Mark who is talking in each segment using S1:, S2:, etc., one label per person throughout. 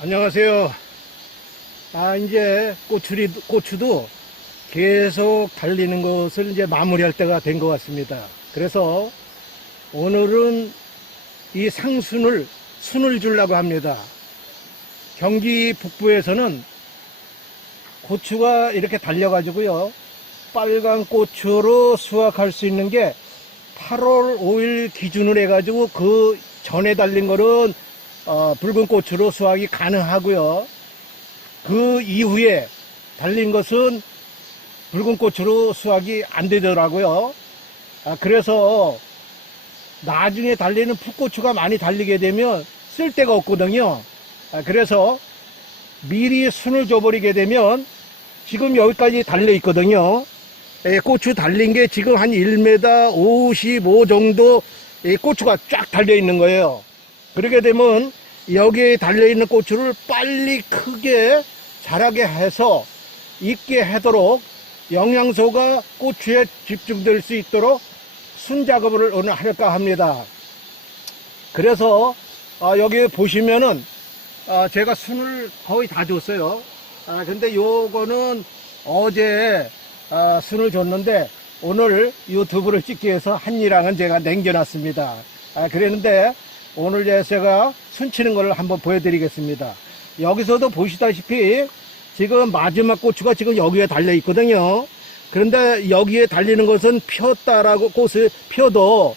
S1: 안녕하세요. 아, 이제 고추리, 고추도 계속 달리는 것을 이제 마무리할 때가 된 것 같습니다. 그래서 오늘은 이 상순을, 순을 주려고 합니다. 경기 북부에서는 고추가 이렇게 달려가지고요. 빨간 고추로 수확할 수 있는 게 8월 5일 기준으로 해가지고 그 전에 달린 거는 어, 붉은 고추로 수확이 가능하고요. 그 이후에 달린 것은 붉은 고추로 수확이 안 되더라고요. 아, 그래서 나중에 달리는 풋고추가 많이 달리게 되면 쓸 데가 없거든요. 아, 그래서 미리 순을 줘버리게 되면 지금 여기까지 달려 있거든요. 예, 고추 달린 게 지금 한 1m 55 정도 이 고추가 쫙 달려 있는 거예요. 그렇게 되면 여기에 달려있는 고추를 빨리 크게 자라게 해서 익게 하도록 영양소가 고추에 집중될 수 있도록 순 작업을 오늘 할까 합니다. 그래서 아, 여기 보시면은 아, 제가 순을 거의 다 줬어요. 아, 근데 요거는 어제 아, 순을 줬는데 오늘 유튜브를 찍기 위해서 한이랑은 제가 남겨놨습니다. 아, 그랬는데 오늘 제가 순치는 걸 한번 보여드리겠습니다. 여기서도 보시다시피 지금 마지막 고추가 지금 여기에 달려 있거든요. 그런데 여기에 달리는 것은 폈다라고 꽃을 펴도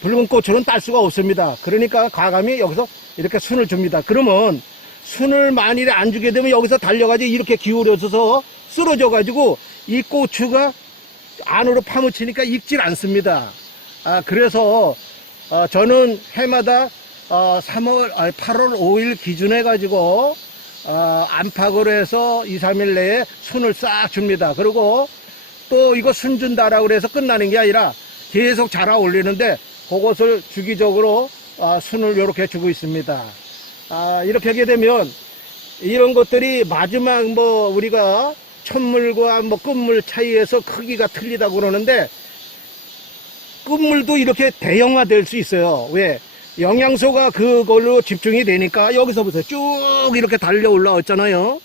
S1: 붉은 고추는 딸 수가 없습니다. 그러니까 과감히 여기서 이렇게 순을 줍니다. 그러면 순을 만일에 안 주게 되면 여기서 달려가지고 이렇게 기울여져서 쓰러져가지고 이 고추가 안으로 파묻히니까 익질 않습니다. 아, 그래서 어, 저는 해마다 어, 3월, 아니, 8월 5일 기준해 가지고 어, 안팎으로 해서 2, 3일 내에 순을 싹 줍니다. 그리고 또 이거 순 준다라고 그래서 끝나는 게 아니라 계속 자라 올리는데 그것을 주기적으로 아, 순을 이렇게 주고 있습니다. 아, 이렇게 하게 되면 이런 것들이 마지막 뭐 우리가 천물과 뭐 끝물 차이에서 크기가 틀리다고 그러는데 끝물도 이렇게 대형화될 수 있어요. 왜? 영양소가 그걸로 집중이 되니까 여기서부터 쭉 이렇게 달려 올라왔잖아요.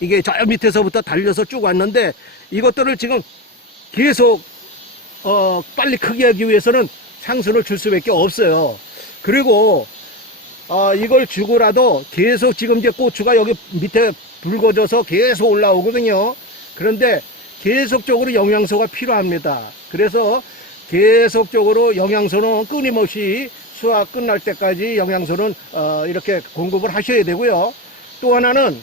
S1: 이게 저 밑에서부터 달려서 쭉 왔는데 이것들을 지금 계속 어, 빨리 크게 하기 위해서는 상수를 줄 수밖에 없어요. 그리고 어, 이걸 주고라도 계속 지금 이제 고추가 여기 밑에 붉어져서 계속 올라오거든요. 그런데 계속적으로 영양소가 필요합니다. 그래서 계속적으로 영양소는 끊임없이 수확 끝날 때까지 영양소는 어, 이렇게 공급을 하셔야 되고요. 또 하나는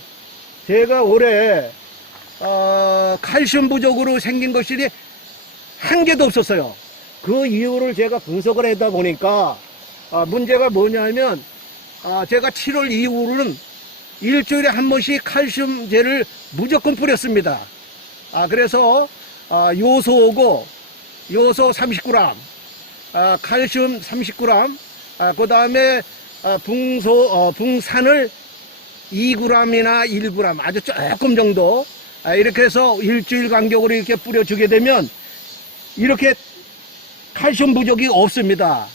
S1: 제가 올해 어, 칼슘 부족으로 생긴 것이 한 개도 없었어요. 그 이유를 제가 분석을 하다 보니까 아, 문제가 뭐냐면 아, 제가 7월 이후로는 일주일에 한 번씩 칼슘제를 무조건 뿌렸습니다. 아, 그래서 아, 요소고 요소 30g, 아, 칼슘 30g, 아, 그 다음에 아, 붕소, 어, 붕산을 2g이나 1g 아주 조금 정도 아, 이렇게 해서 일주일 간격으로 이렇게 뿌려주게 되면 이렇게 칼슘 부족이 없습니다.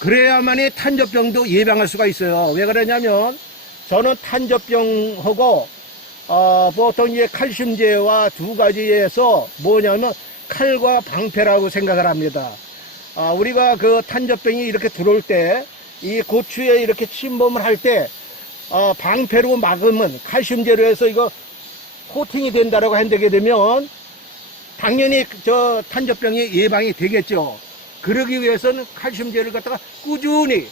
S1: 그래야만이 탄저병도 예방할 수가 있어요. 왜 그러냐면 저는 탄저병하고 어, 보통 이제 칼슘제와 두 가지에서 뭐냐면 칼과 방패라고 생각을 합니다. 아, 우리가 그 탄저병이 이렇게 들어올 때 이 고추에 이렇게 침범을 할때 어, 방패로 막으면 칼슘제로 해서 이거 코팅이 된다라고 한다게 되면 당연히 저 탄저병이 예방이 되겠죠. 그러기 위해서는 칼슘제를 갖다가 꾸준히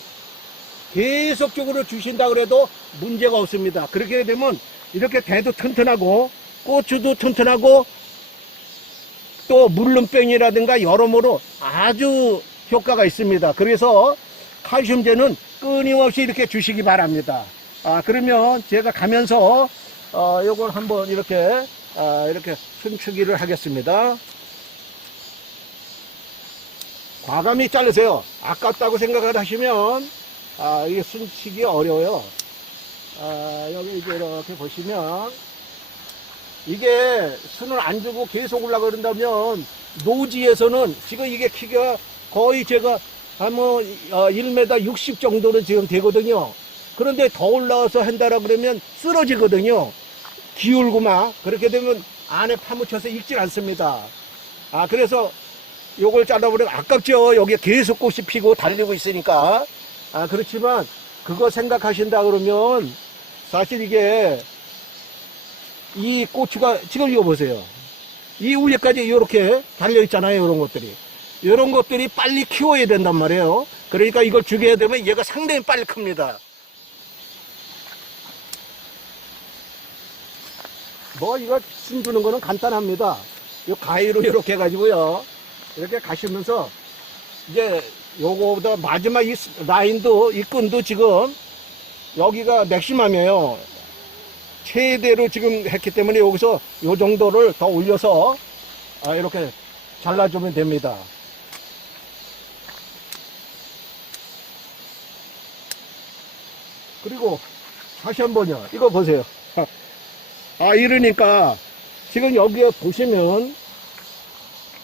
S1: 계속적으로 주신다 그래도 문제가 없습니다. 그렇게 되면 이렇게 대도 튼튼하고 고추도 튼튼하고 또 물름병이라든가 여러모로 아주 효과가 있습니다. 그래서 칼슘제는 끊임없이 이렇게 주시기 바랍니다. 아, 그러면 제가 가면서 어, 요걸 한번 이렇게 아, 이렇게 순추기를 하겠습니다. 과감히 자르세요. 아깝다고 생각을 하시면 아, 이게 순치기 어려워요. 아, 여기 이제 이렇게 보시면 이게 순을 안 주고 계속 올라가는다면 노지에서는 지금 이게 키가 거의 제가 한뭐 1m 60 정도는 지금 되거든요. 그런데 더 올라와서 한다라 그러면 쓰러지거든요. 기울고 막 그렇게 되면 안에 파묻혀서 익질 않습니다. 아 그래서 요걸 잘라버리면 아깝죠. 여기에 계속 꽃이 피고 달리고 있으니까. 아 그렇지만 그거 생각하신다 그러면 사실 이게 이 고추가 지금 이거 보세요. 이 위에까지 이렇게 달려 있잖아요. 이런 것들이. 이런 것들이 빨리 키워야 된단 말이에요. 그러니까 이걸 죽여야 되면 얘가 상당히 빨리 큽니다. 뭐 이거 숨주는 거는 간단합니다. 이 가위로 이렇게 해가지고요. 이렇게 가시면서 이제 요거보다 마지막 이 라인도 이 끈도 지금 여기가 맥시멈이에요. 최대로 지금 했기 때문에 여기서 요 정도를 더 올려서 아, 이렇게 잘라주면 됩니다. 그리고 다시 한 번요. 이거 보세요. 아, 이러니까 지금 여기에 보시면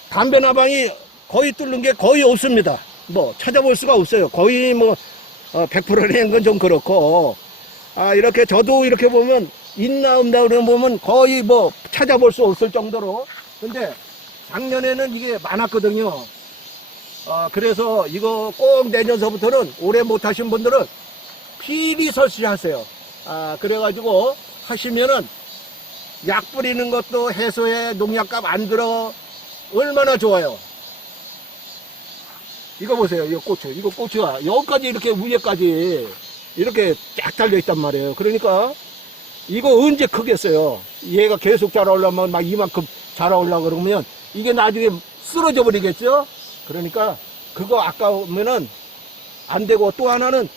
S1: 담배 나방이 거의 뚫는 게 거의 없습니다. 뭐 찾아볼 수가 없어요. 거의 뭐 100%라는 건 좀 그렇고 아 이렇게 저도 이렇게 보면 있나 없나 그러면 보면 거의 뭐 찾아볼 수 없을 정도로 근데 작년에는 이게 많았거든요. 아 그래서 이거 꼭 내년서부터는 오래 못하신 분들은 필히 설치하세요. 아 그래가지고 하시면은 약 뿌리는 것도 해소해 농약값 안 들어 얼마나 좋아요. 이거 보세요. 이거 고추. 이거 고추가 여기까지 이렇게 위에까지 이렇게 쫙 달려 있단 말이에요. 그러니까 이거 언제 크겠어요. 얘가 계속 자라오려면 막 이만큼 자라오려고 그러면 이게 나중에 쓰러져 버리겠죠. 그러니까 그거 아까우면은 안 되고 또 하나는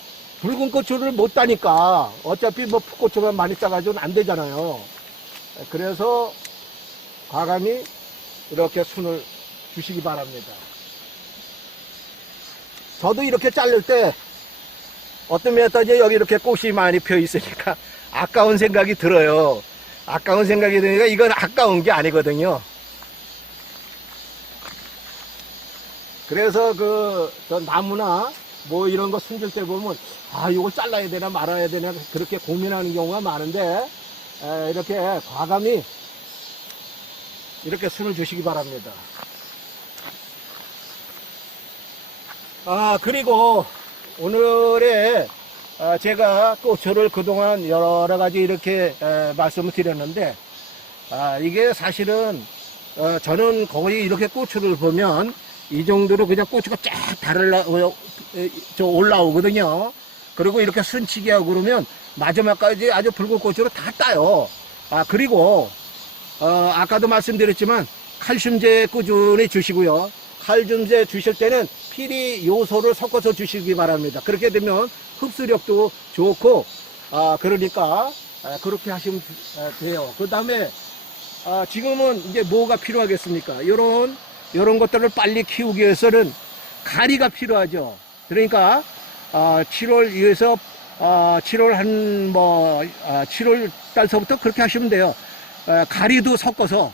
S1: 붉은 고추를 못 따니까 어차피 뭐 풋고추만 많이 따가지고는 안 되잖아요. 그래서 과감히 이렇게 순을 주시기 바랍니다. 저도 이렇게 자를 때 어떤 메타지 여기 이렇게 꽃이 많이 펴 있으니까 아까운 생각이 들어요. 아까운 생각이 드니까 이건 아까운 게 아니거든요. 그래서 그, 저 나무나 뭐 이런 거 숨길 때 보면 아, 이걸 잘라야 되나 말아야 되나 그렇게 고민하는 경우가 많은데 에, 이렇게 과감히 이렇게 순을 주시기 바랍니다. 아, 그리고 오늘에 아, 제가 고초를 그동안 여러 가지 이렇게 에, 말씀을 드렸는데, 아, 이게 사실은, 어, 저는 거의 이렇게 고추를 보면 이 정도로 그냥 고추가 쫙 달을라, 어, 올라오거든요. 그리고 이렇게 순치기 하고 그러면 마지막까지 아주 붉은 고추로 다 따요. 아, 그리고, 어, 아까도 말씀드렸지만 칼슘제 꾸준히 주시고요. 칼슘제 주실 때는 필히 요소를 섞어서 주시기 바랍니다. 그렇게 되면 흡수력도 좋고, 아, 그러니까, 아, 그렇게 하시면 아, 돼요. 그 다음에, 아, 지금은 이제 뭐가 필요하겠습니까? 요런, 요런 것들을 빨리 키우기 위해서는 가리가 필요하죠. 그러니까, 아, 7월 위해서, 아, 7월 한, 뭐, 아, 7월 달서부터 그렇게 하시면 돼요. 아, 가리도 섞어서,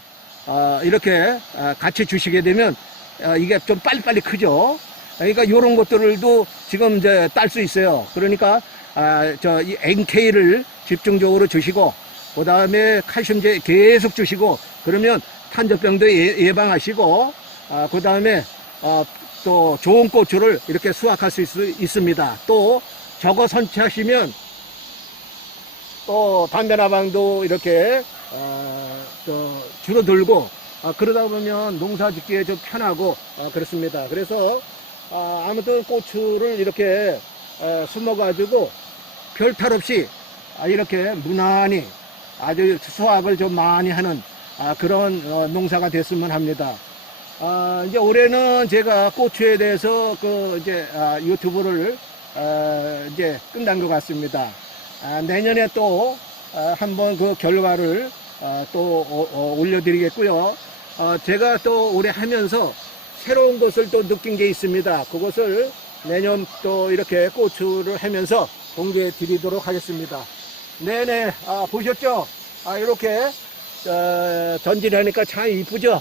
S1: 아, 이렇게 아, 같이 주시게 되면, 아, 이게 좀 빨리빨리 크죠. 그러니까 이런 것들도 지금 이제 딸 수 있어요. 그러니까 아, 저 이 NK를 집중적으로 주시고 그 다음에 칼슘제 계속 주시고 그러면 탄저병도 예, 방하시고 아, 그 다음에 어, 또 좋은 고추를 이렇게 수확할 수 있, 있습니다. 또 저거 선취하시면 또 담배나방도 이렇게 어, 저 줄어들고 아, 그러다 보면 농사 짓기에 좀 편하고 아, 그렇습니다. 그래서 아, 아무튼 고추를 이렇게 에, 숨어가지고 별 탈 없이 아, 이렇게 무난히 아주 수확을 좀 많이 하는 아, 그런 어, 농사가 됐으면 합니다. 아, 이제 올해는 제가 고추에 대해서 그 이제 아, 유튜브를 아, 이제 끝난 것 같습니다. 아, 내년에 또 아, 한번 그 결과를 아, 또 어, 어, 올려드리겠고요. 어, 제가 또 올해 하면서 새로운 것을 또 느낀 게 있습니다. 그것을 내년 또 이렇게 고추를 하면서 공개해 드리도록 하겠습니다. 네네, 아, 보셨죠? 아, 이렇게, 어, 전진하니까 참 이쁘죠?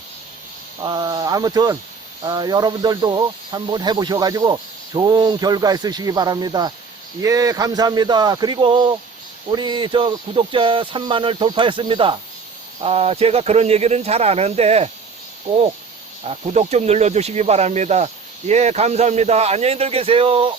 S1: 아, 아무튼, 아, 여러분들도 한번 해보셔가지고 좋은 결과 있으시기 바랍니다. 예, 감사합니다. 그리고 우리 저 구독자 3만을 돌파했습니다. 아, 제가 그런 얘기는 잘안 하는데 꼭 아, 구독 좀 눌러주시기 바랍니다. 예, 감사합니다. 안녕히 들 계세요.